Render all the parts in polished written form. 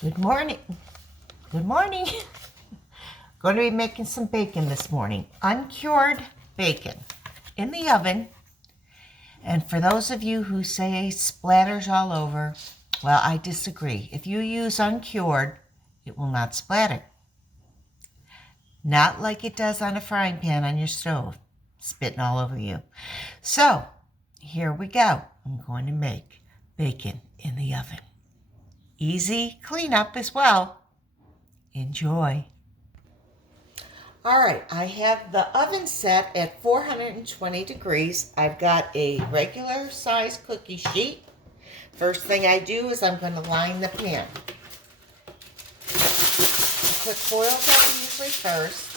Good morning. Good morning. Going to be making some bacon this morning. Uncured bacon in the oven. And for those of you who say splatters all over, well, I disagree. If you use uncured, it will not splatter. Not like it does on a frying pan on your stove, spitting all over you. So, here we go. I'm going to make bacon in the oven. Easy cleanup as well. Enjoy. All right, I have the oven set at 420 degrees. I've got a regular size cookie sheet. First thing I do is I'm going to line the pan. I put foil down usually first,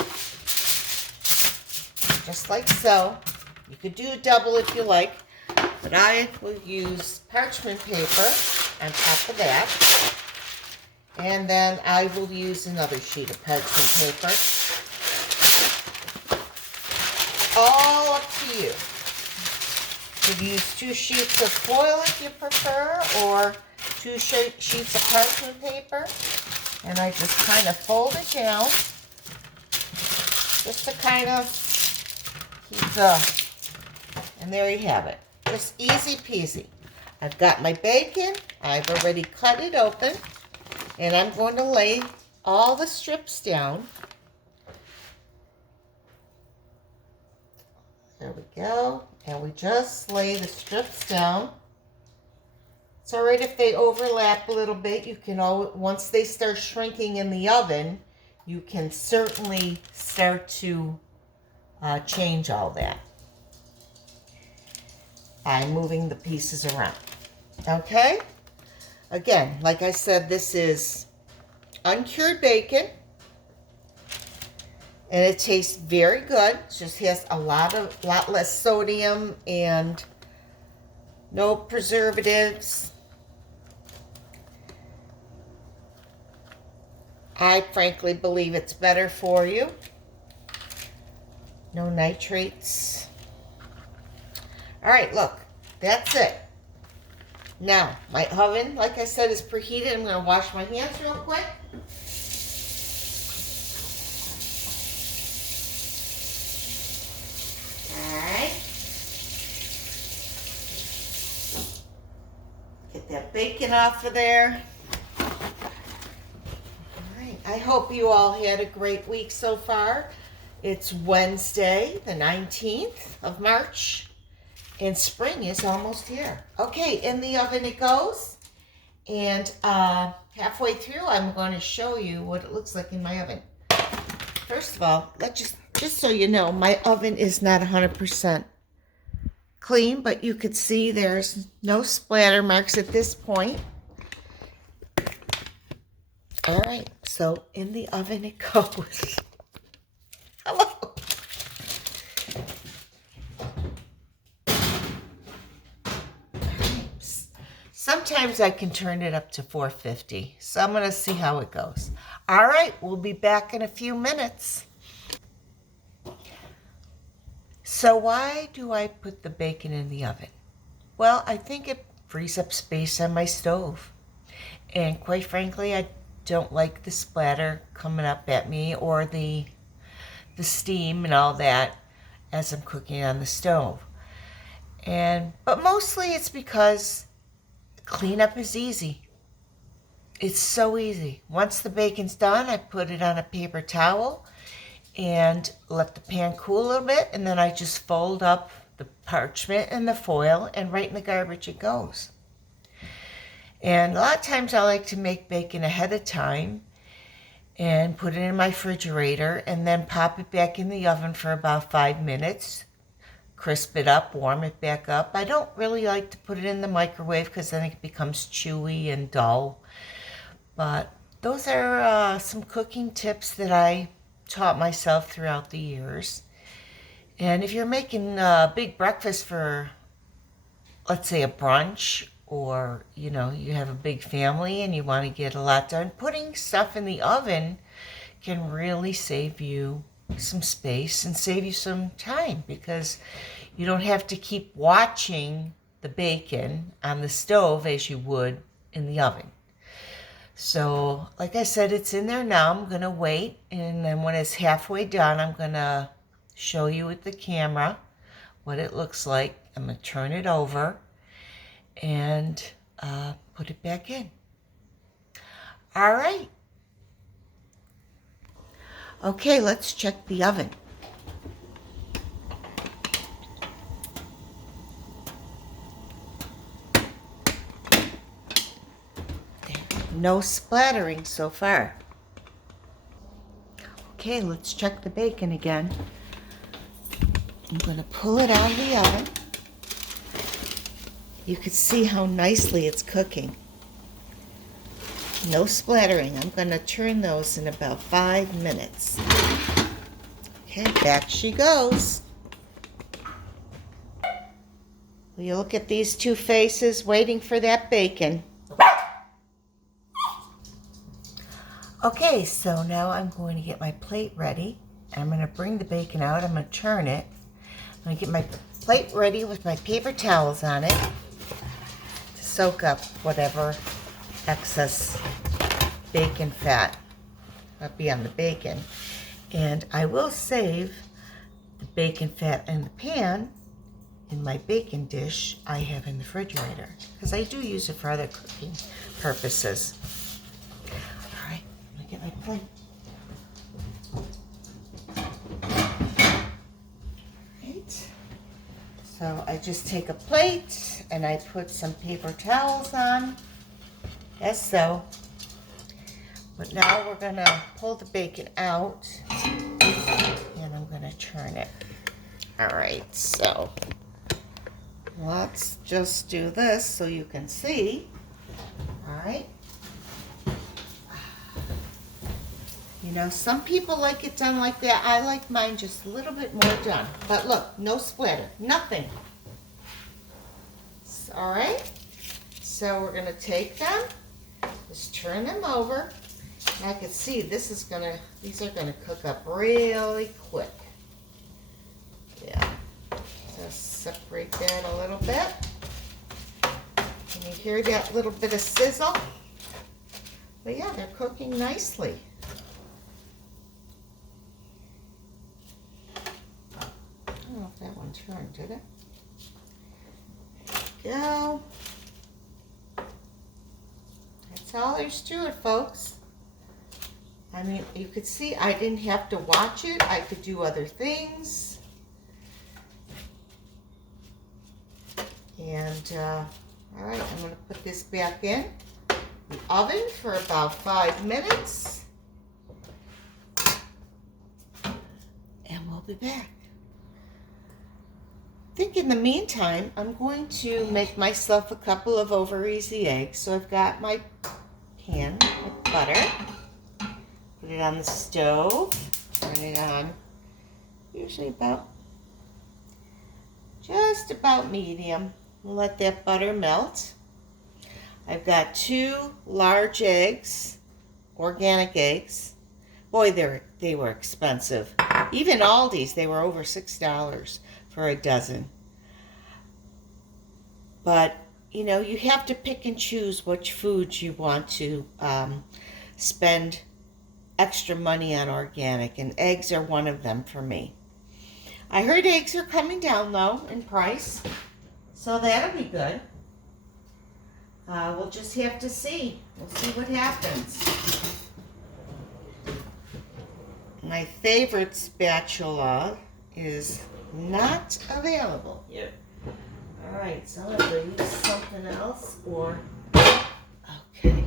just like so. You could do a double if you like, but I will use parchment paper on top of that. And then I will use another sheet of parchment paper. All up to you. You could use 2 sheets of foil if you prefer, or 2 sheets of parchment paper. And I just kind of fold it down, just to kind of keep and there you have it. Just easy peasy. I've got my bacon. I've already cut it open. And I'm going to lay all the strips down. There we go. And we just lay the strips down. It's all right if they overlap a little bit. You can once they start shrinking in the oven, you can certainly start to change all that by moving the pieces around. Okay? Again, like I said, this is uncured bacon. And it tastes very good. It just has a lot less sodium and no preservatives. I frankly believe it's better for you. No nitrates. All right, look, that's it. Now, my oven, like I said, is preheated. I'm going to wash my hands real quick. Get that bacon off of there. All right. I hope you all had a great week so far. It's Wednesday, the 19th of March, and spring is almost here. Okay, in the oven it goes. And halfway through, I'm going to show you what it looks like in my oven. First of all, just so you know, my oven is not 100% clean, but you could see there's no splatter marks at this point. All right, so in the oven it goes. Hello. Sometimes I can turn it up to 450, so I'm going to see how it goes. All right, we'll be back in a few minutes. So why do I put the bacon in the oven? Well, I think it frees up space on my stove. And quite frankly, I don't like the splatter coming up at me or the steam and all that as I'm cooking on the stove. But mostly it's because cleanup is easy. It's so easy. Once the bacon's done, I put it on a paper towel and let the pan cool a little bit, and then I just fold up the parchment and the foil, and right in the garbage it goes. And a lot of times I like to make bacon ahead of time and put it in my refrigerator and then pop it back in the oven for about 5 minutes, crisp it up, warm it back up. I don't really like to put it in the microwave because then it becomes chewy and dull. But those are some cooking tips that I taught myself throughout the years. And if you're making a big breakfast for, let's say, a brunch, or you have a big family and you want to get a lot done, putting stuff in the oven can really save you some space and save you some time, because you don't have to keep watching the bacon on the stove as you would in the oven. So, like I said, it's in there now. I'm going to wait. And then when it's halfway done, I'm going to show you with the camera what it looks like. I'm going to turn it over and put it back in. All right. Okay, let's check the oven. No splattering so far. Okay, let's check the bacon again. I'm going to pull it out of the oven. You can see how nicely it's cooking. No splattering. I'm going to turn those in about 5 minutes. Okay, back she goes. Will you look at these two faces waiting for that bacon? Okay, so now I'm going to get my plate ready. I'm going to bring the bacon out. I'm going to turn it. I'm going to get my plate ready with my paper towels on it to soak up whatever excess bacon fat might be on the bacon. And I will save the bacon fat in the pan in my bacon dish I have in the refrigerator, because I do use it for other cooking purposes. All right, I'm gonna get my plate. Right. So I just take a plate and I put some paper towels on, as so. But now we're gonna pull the bacon out and I'm gonna turn it. All right, so let's just do this so you can see. All right. You know, some people like it done like that. I like mine just a little bit more done. But look, no splatter, nothing. All right. So we're gonna take them, just turn them over. And I can see these are gonna cook up really quick. Yeah. Just separate that a little bit. Can you hear that little bit of sizzle? But yeah, they're cooking nicely. I don't know if that one turned, did it? There we go. That's all there's to it, folks. I mean, you could see I didn't have to watch it. I could do other things. And, all right, I'm going to put this back in the oven for about 5 minutes. And we'll be back. I think in the meantime, I'm going to make myself a couple of over easy eggs. So I've got my pan with butter. Put it on the stove. Turn it on. Usually just about medium. Let that butter melt. I've got 2 large eggs, organic eggs. Boy, they were expensive. Even Aldi's, they were over $6 for a dozen. But, you know, you have to pick and choose which foods you want to spend extra money on organic, and eggs are one of them for me. I heard eggs are coming down, though, in price, so that'll be good. We'll just have to see. We'll see what happens. My favorite spatula is not available here. All right, so I'm going to use something else, or... Okay.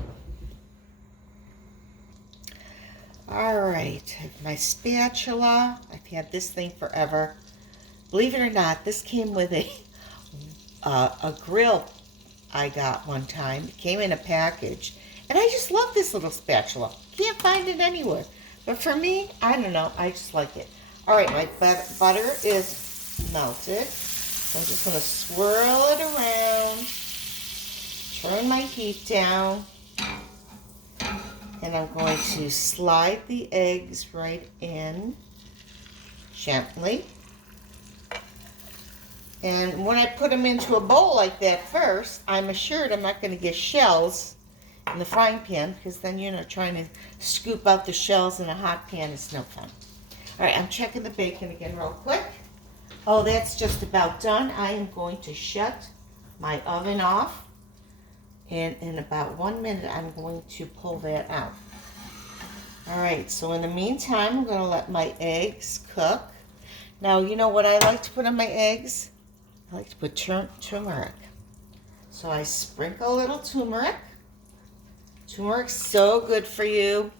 All right, I have my spatula. I've had this thing forever. Believe it or not, this came with a grill I got one time. It came in a package. And I just love this little spatula. Can't find it anywhere. But for me, I don't know, I just like it. All right, my butter is melted. So I'm just going to swirl it around. Turn my heat down. And I'm going to slide the eggs right in gently. And when I put them into a bowl like that first, I'm assured I'm not going to get shells in the frying pan, because then you're not trying to scoop out the shells in a hot pan. Is no fun. All right, I'm checking the bacon again real quick. Oh, that's just about done. I am going to shut my oven off, and in about 1 minute, I'm going to pull that out. All right, so in the meantime, I'm going to let my eggs cook. Now, you know what I like to put on my eggs? I like to put turmeric. So I sprinkle a little turmeric. Turmeric's so good for you.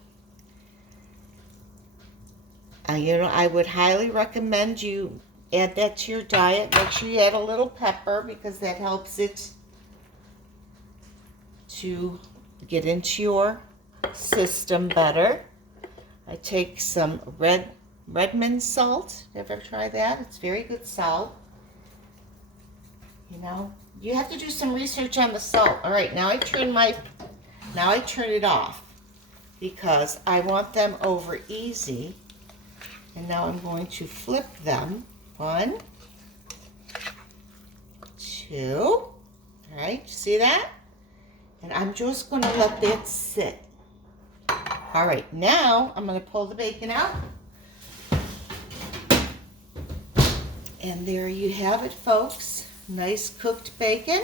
I would highly recommend you add that to your diet. Make sure you add a little pepper because that helps it to get into your system better. I take some Redmond salt. Ever try that? It's very good salt. You have to do some research on the salt. All right, now I turn it off because I want them over easy. And now I'm going to flip them. 1, 2. All right, see that? And I'm just going to let that sit. All right, now I'm going to pull the bacon out. And there you have it, folks. Nice cooked bacon.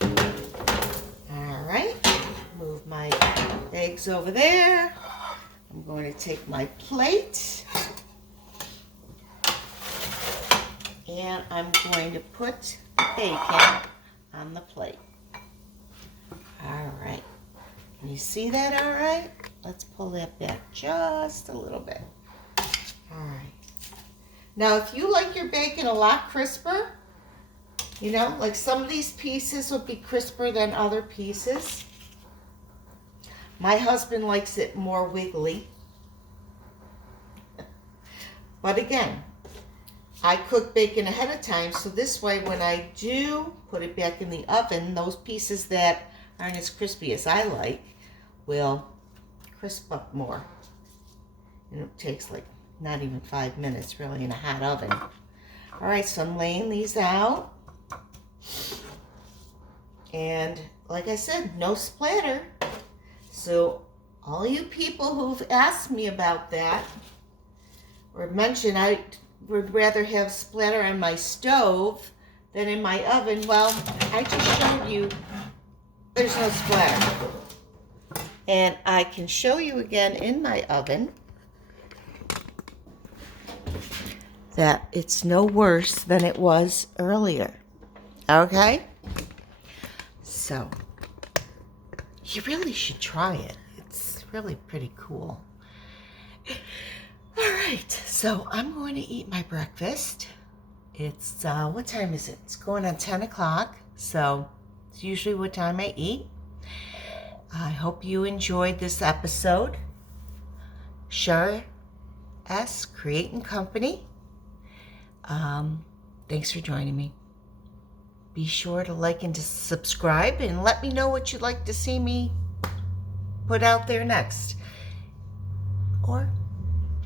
All right, move my eggs over there. I'm going to take my plate. And I'm going to put the bacon on the plate. All right. Can you see that all right? Let's pull that back just a little bit. All right. Now, if you like your bacon a lot crisper, like some of these pieces would be crisper than other pieces. My husband likes it more wiggly. But again, I cook bacon ahead of time, so this way when I do put it back in the oven, those pieces that aren't as crispy as I like will crisp up more. And it takes like not even 5 minutes really in a hot oven. All right, so I'm laying these out. And like I said, no splatter. So all you people who've asked me about that or mentioned I would rather have splatter on my stove than in my oven, well, I just showed you there's no splatter. And I can show you again in my oven that it's no worse than it was earlier. Okay? So, you really should try it. It's really pretty cool. All right, so I'm going to eat my breakfast. It's, what time is it? It's going on 10 o'clock, so it's usually what time I eat. I hope you enjoyed this episode. Shar S. Creating Company. Thanks for joining me. Be sure to like and to subscribe and let me know what you'd like to see me put out there next. Or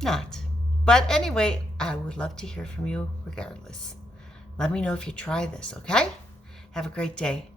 not. But anyway, I would love to hear from you regardless. Let me know if you try this, okay? Have a great day.